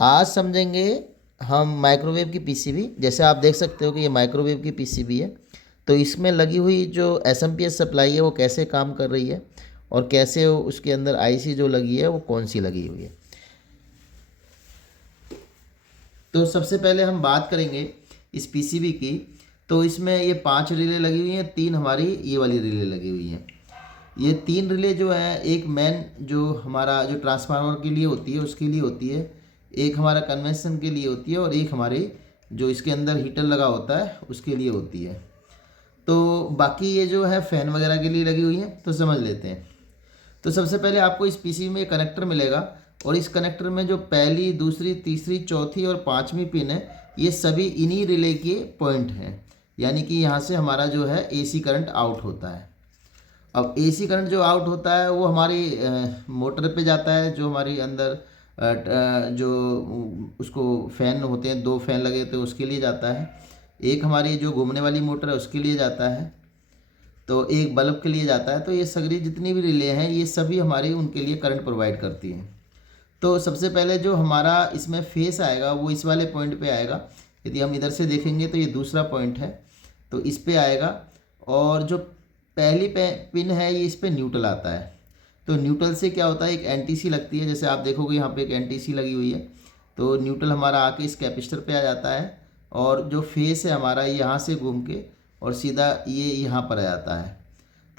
आज समझेंगे हम माइक्रोवेव की पीसीबी। जैसे आप देख सकते हो कि ये माइक्रोवेव की पीसीबी है, तो इसमें लगी हुई जो एसएमपीएस सप्लाई है वो कैसे काम कर रही है और कैसे उसके अंदर आईसी जो लगी है वो कौन सी लगी हुई है। तो सबसे पहले हम बात करेंगे इस पीसीबी की। तो इसमें ये 5 रिले लगी हुई हैं, 3 हमारी ये वाली रिले लगी हुई हैं। ये 3 रिले जो है, एक मेन जो हमारा जो ट्रांसफार्मर के लिए होती है उसके लिए होती है, एक हमारा कन्वेंशन के लिए होती है और एक हमारे जो इसके अंदर हीटर लगा होता है उसके लिए होती है। तो बाकी ये जो है फ़ैन वगैरह के लिए लगी हुई है। तो समझ लेते हैं। तो सबसे पहले आपको इस पीसीबी में कनेक्टर मिलेगा और इस कनेक्टर में जो पहली, दूसरी, तीसरी, चौथी और पांचवी पिन है, ये सभी इन्हीं रिले के पॉइंट हैं। यानी कि यहाँ से हमारा जो है एसी करंट आउट होता है। अब एसी करंट जो आउट होता है वो हमारी मोटर पे जाता है, जो हमारी अंदर जो उसको फ़ैन होते हैं, 2 फैन लगे तो उसके लिए जाता है। एक हमारी जो घूमने वाली मोटर है उसके लिए जाता है। तो एक बल्ब के लिए जाता है। तो ये सगरी जितनी भी रिले हैं ये सभी हमारी उनके लिए करंट प्रोवाइड करती हैं। तो सबसे पहले जो हमारा इसमें फेस आएगा वो इस वाले पॉइंट पे आएगा। यदि हम इधर से देखेंगे तो ये दूसरा पॉइंट है, तो इस पे आएगा। और जो पहली पिन है ये इस पे न्यूट्रल आता है। तो न्यूट्रल से क्या होता है, एक एनटीसी लगती है। जैसे आप देखोगे यहाँ पे एक एनटीसी लगी हुई है। तो न्यूट्रल हमारा आके इस कैपेसिटर पे आ जाता है और जो फेस है हमारा यहाँ से घूम के और सीधा ये यहाँ पर आ जाता है।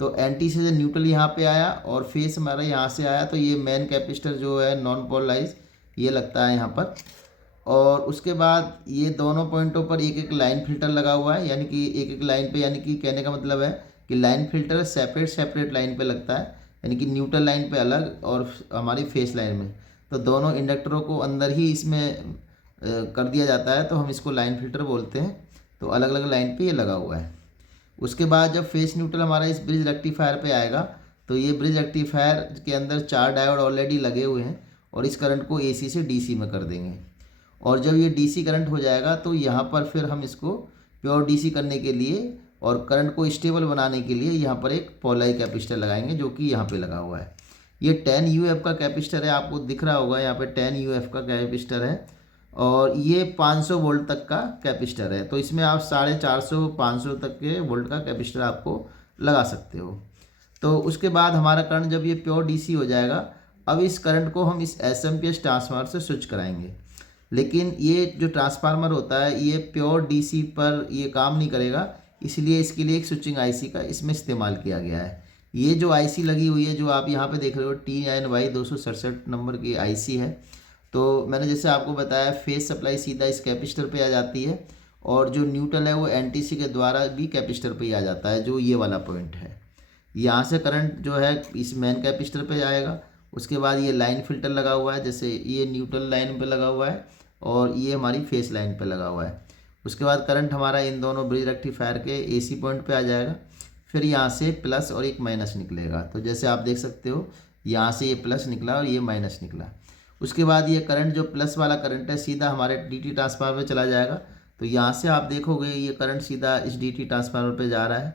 तो एंटी से जो न्यूट्रल यहाँ पे आया और फेस हमारा यहाँ से आया, तो ये मेन कैपेसिटर जो है नॉन पोलराइज ये लगता है यहाँ पर। और उसके बाद ये दोनों पॉइंटों पर एक एक लाइन फिल्टर लगा हुआ है। यानी कि एक एक लाइन पे, यानी कि कहने का मतलब है कि line filter separate separate line पे लगता है। यानी कि न्यूट्रल लाइन पे अलग और हमारी फेस लाइन में। तो दोनों इंडक्टरों को अंदर ही इसमें कर दिया जाता है, तो हम इसको लाइन फिल्टर बोलते हैं। तो अलग अलग लाइन पे ये लगा हुआ है। उसके बाद जब फेस न्यूट्रल हमारा इस ब्रिज रेक्टिफायर पे आएगा, तो ये ब्रिज रेक्टिफायर के अंदर 4 डायोड ऑलरेडी लगे हुए हैं और इस करंट को एसी से डीसी में कर देंगे। और जब ये डीसी करंट हो जाएगा तो यहाँ पर फिर हम इसको प्योर डीसी करने के लिए और करंट को स्टेबल बनाने के लिए यहाँ पर एक पोलाई कैपेसिटर लगाएंगे, जो कि यहाँ पे लगा हुआ है। ये 10 यूएफ का कैपेसिटर है, आपको दिख रहा होगा यहाँ पे 10 यूएफ का कैपेसिटर है। और ये 500 वोल्ट तक का कैपेसिटर है। तो इसमें आप 450 500 तक के वोल्ट का कैपेसिटर आपको लगा सकते हो। तो उसके बाद हमारा करंट जब ये प्योर डीसी हो जाएगा, अब इस करंट को हम इस एसएमपीएस ट्रांसफार्मर से स्विच कराएंगे। लेकिन ये जो ट्रांसफार्मर होता है ये प्योर डीसी पर ये काम नहीं करेगा, इसलिए इसके लिए एक स्विचिंग आईसी का इसमें इस्तेमाल किया गया है। ये जो आईसी लगी हुई है, जो आप यहाँ पे देख रहे हो, TNY 267 नंबर की आईसी है। तो मैंने जैसे आपको बताया, फेस सप्लाई सीधा इस कैपेसिटर पे आ जाती है और जो न्यूट्रल है वो एनटीसी के द्वारा भी कैपेसिटर पे ही आ जाता है, जो ये वाला पॉइंट है। यहाँ से करंट जो है इस मेन कैपेसिटर पे जाएगा। उसके बाद ये लाइन फिल्टर लगा हुआ है, जैसे ये न्यूट्रल लाइन पे लगा हुआ है और ये हमारी फेस लाइन पे लगा हुआ है। उसके बाद करंट हमारा इन दोनों ब्रिज रेक्टिफायर के एसी पॉइंट पे आ जाएगा। फिर यहाँ से प्लस और एक माइनस निकलेगा। तो जैसे आप देख सकते हो, यहाँ से ये प्लस निकला और ये माइनस निकला। उसके बाद ये करंट, जो प्लस वाला करंट है, सीधा हमारे डीटी ट्रांसफार्मर में चला जाएगा। तो यहाँ से आप देखोगे ये करंट सीधा इस डीटी ट्रांसफार्मर पे जा रहा है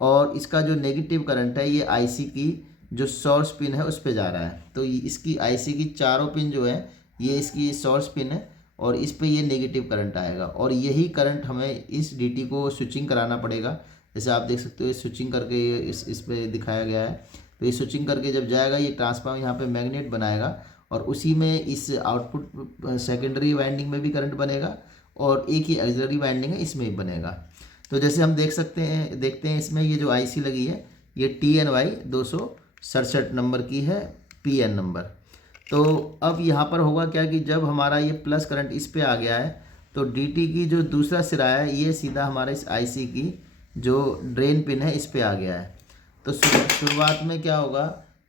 और इसका जो नेगेटिव करंट है ये आईसी की जो सोर्स पिन है उस पे जा रहा है। तो इसकी आईसी की चारों पिन जो है ये इसकी सोर्स पिन है और इस पे ये नेगेटिव करंट आएगा और यही करंट हमें इस डीटी को स्विचिंग कराना पड़ेगा। जैसे आप देख सकते हो, ये स्विचिंग करके इस पे दिखाया गया है। तो ये स्विचिंग करके जब जाएगा, ये ट्रांसफार्मर यहाँ पे मैग्नेट बनाएगा और उसी में इस आउटपुट सेकेंडरी वाइंडिंग में भी करंट बनेगा और एक ही ऑक्सिलरी वाइंडिंग है इसमें भी बनेगा। तो जैसे हम देखते हैं इसमें ये जो आईसी लगी है ये TNY 267 नंबर की है, PN नंबर। तो अब यहाँ पर होगा क्या कि जब हमारा ये प्लस करंट इस पे आ गया है, तो डीटी की जो दूसरा सिरा है ये सीधा हमारा इस आईसी की जो ड्रेन पिन है इस पे आ गया है। तो शुरुआत में क्या होगा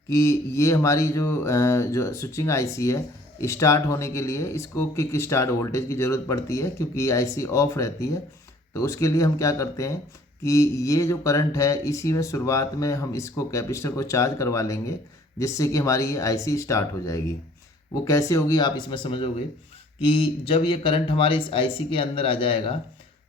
कि ये हमारी जो स्विचिंग आईसी है, स्टार्ट होने के लिए इसको किक स्टार्ट वोल्टेज की ज़रूरत पड़ती है, क्योंकि ये आईसी ऑफ रहती है। तो उसके लिए हम क्या करते हैं कि ये जो करंट है इसी में शुरुआत में हम इसको कैपेसिटर को चार्ज करवा लेंगे, जिससे कि हमारी ये आईसी स्टार्ट हो जाएगी। वो कैसे होगी आप इसमें समझोगे कि जब ये करंट हमारे इस आईसी के अंदर आ जाएगा,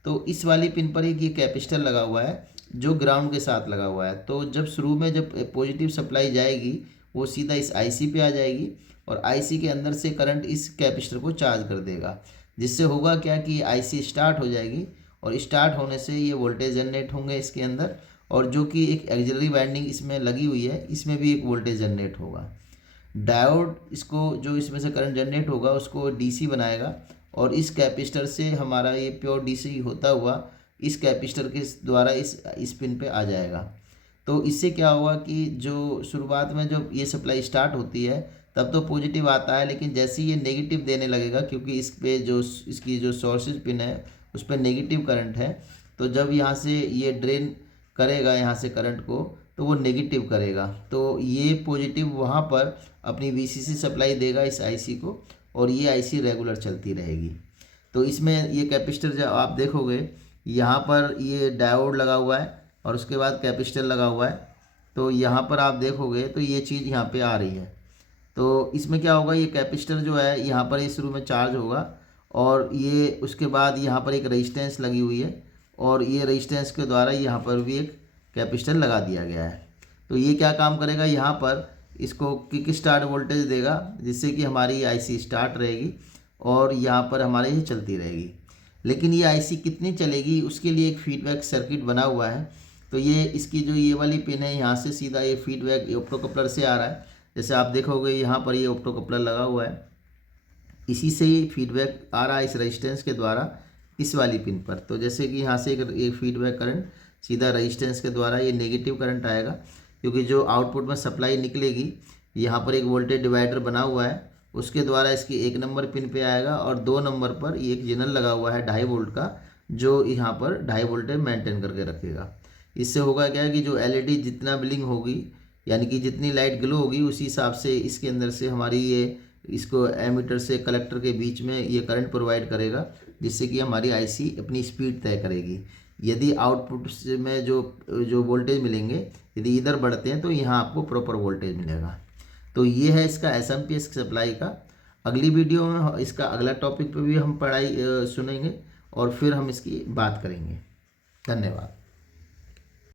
तो इस वाली पिन पर एक ये कैपेसिटर लगा हुआ है जो ग्राउंड के साथ लगा हुआ है। तो जब शुरू में जब पॉजिटिव सप्लाई जाएगी वो सीधा इस आईसी पे आ जाएगी और आईसी के अंदर से करंट इस कैपेसिटर को चार्ज कर देगा, जिससे होगा क्या कि आईसी स्टार्ट हो जाएगी और स्टार्ट होने से ये वोल्टेज जनरेट होंगे इसके अंदर, और जो कि एक एक्सिलरी वाइंडिंग इसमें लगी हुई है इसमें भी एक वोल्टेज जनरेट होगा। डायोड इसको जो इसमें से करंट जनरेट होगा उसको डीसी बनाएगा और इस कैपेसिटर से हमारा ये प्योर डीसी होता हुआ इस कैपेसिटर के द्वारा इस पिन पे आ जाएगा। तो इससे क्या होगा कि जो शुरुआत में जब ये सप्लाई स्टार्ट होती है तब तो पॉजिटिव आता है, लेकिन जैसे ही ये नेगेटिव देने लगेगा क्योंकि इस पे जो इसकी जो सोर्सेज पिन है उस पर नेगेटिव करंट है, तो जब यहाँ से ये ड्रेन करेगा यहाँ से करंट को तो वो नेगेटिव करेगा, तो ये पॉजिटिव वहाँ पर अपनी वीसीसी सप्लाई देगा इस आईसी को और ये आईसी रेगुलर चलती रहेगी। तो इसमें ये कैपेसिटर जब आप देखोगे यहाँ पर ये डायोड लगा हुआ है और उसके बाद कैपेसिटर लगा हुआ है, तो यहाँ पर आप देखोगे तो ये चीज़ यहाँ पे आ रही है। तो इसमें क्या होगा, ये कैपेसिटर जो है यहाँ पर ये शुरू में चार्ज होगा और ये उसके बाद यहाँ पर एक रेजिस्टेंस लगी हुई है और ये रेजिस्टेंस के द्वारा यहाँ पर भी एक कैपेसिटर लगा दिया गया है। तो ये क्या काम करेगा, यहाँ पर इसको किक स्टार्ट वोल्टेज देगा जिससे कि हमारी आईसी स्टार्ट रहेगी और यहाँ पर हमारे ये चलती रहेगी। लेकिन ये आईसी कितनी चलेगी उसके लिए एक फीडबैक सर्किट बना हुआ है। तो ये इसकी जो ये वाली पिन है यहाँ से सीधा ये फीडबैक ऑप्टो कपलर से आ रहा है, जैसे आप देखोगे यहाँ पर ये ऑप्टो कपलर लगा हुआ है, इसी से ही फीडबैक आ रहा है इस रेजिस्टेंस के द्वारा इस वाली पिन पर। तो जैसे कि यहाँ से एक फीडबैक करंट सीधा रेजिस्टेंस के द्वारा ये नेगेटिव करंट आएगा क्योंकि जो आउटपुट में सप्लाई निकलेगी यहाँ पर एक वोल्टेज डिवाइडर बना हुआ है, उसके द्वारा इसकी 1 नंबर पिन पे आएगा और 2 नंबर पर ये एक जेनर लगा हुआ है 2.5 वोल्ट का, जो यहाँ पर 2.5 वोल्टेज मेंटेन करके रखेगा। इससे होगा क्या है कि जो एलईडी जितना ब्लिंक होगी यानी कि जितनी लाइट ग्लो होगी उसी हिसाब से इसके अंदर से हमारी ये इसको एमीटर से कलेक्टर के बीच में ये करंट प्रोवाइड करेगा, जिससे कि हमारी आईसी अपनी स्पीड तय करेगी। यदि आउटपुट से में जो वोल्टेज मिलेंगे यदि इधर बढ़ते हैं तो यहाँ आपको प्रॉपर वोल्टेज मिलेगा। तो ये है इसका एसएमपीएस सप्लाई का। अगली वीडियो में इसका अगला टॉपिक पे भी हम पढ़ाई सुनेंगे और फिर हम इसकी बात करेंगे। धन्यवाद।